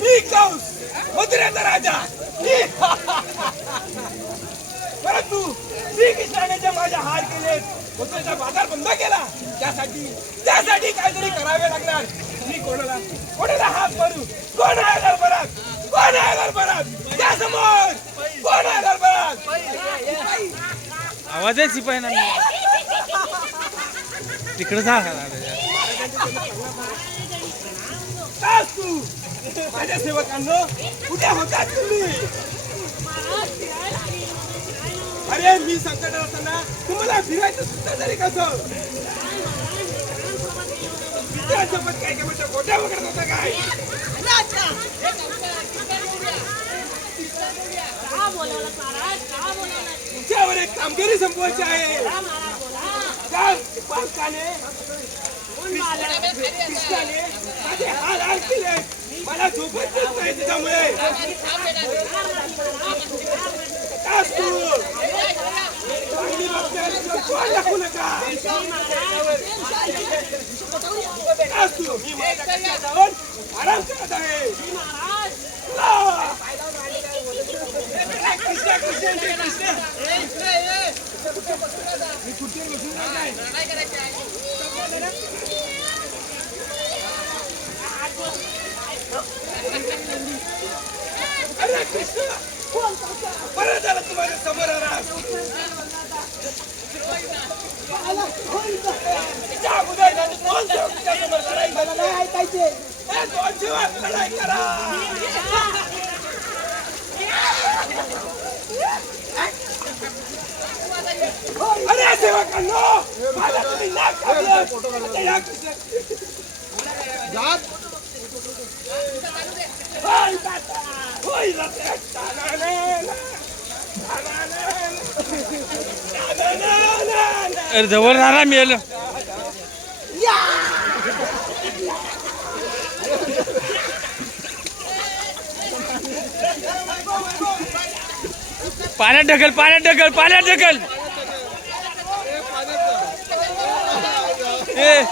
मी कंस मथुरेचा राजा. परंतु श्रीकृष्णाने जे माझे हाल केले, मथुरेचा बाजार बंद केला, त्यासाठी काहीतरी करावे लागणार. मी कोणाला हात मारू? कोण आहे दरबारात? कोण आहे दरबारात? त्या समोर कोण आहे दरबारात? आवाज आहे शिपाई ना तिकडे जा. तू माझ्या सेवकांनो कुठे होतात तुम्ही? अरे मी संकटात असताना तुम्हाला फिरायचं सुद्धा तरी कसं? मित्रांसोबत काय काय गोट्या वगैरे होता काय? तुमच्यावर एक कामगिरी संपवायची आहे. कृष्णाने माझे हाल केले, मला झोपत नाही त्याच्यामुळे. दाखवू नका. मी जाऊन आराम करत आहे. कृष्ण कृष्ण कृष्ण मी खुर्चीवर बसून नाही. अरे कृष्ण बरं झालं तुम्हाला समोर आला. लढाई करा. अरे सेवकांनो माझा तुम्ही नाक कापलं. या कृष्ण अरे जवळ राहा मेल. पाण्यात ढकल, पाण्यात ढकल, पाण्यात ढकल. ए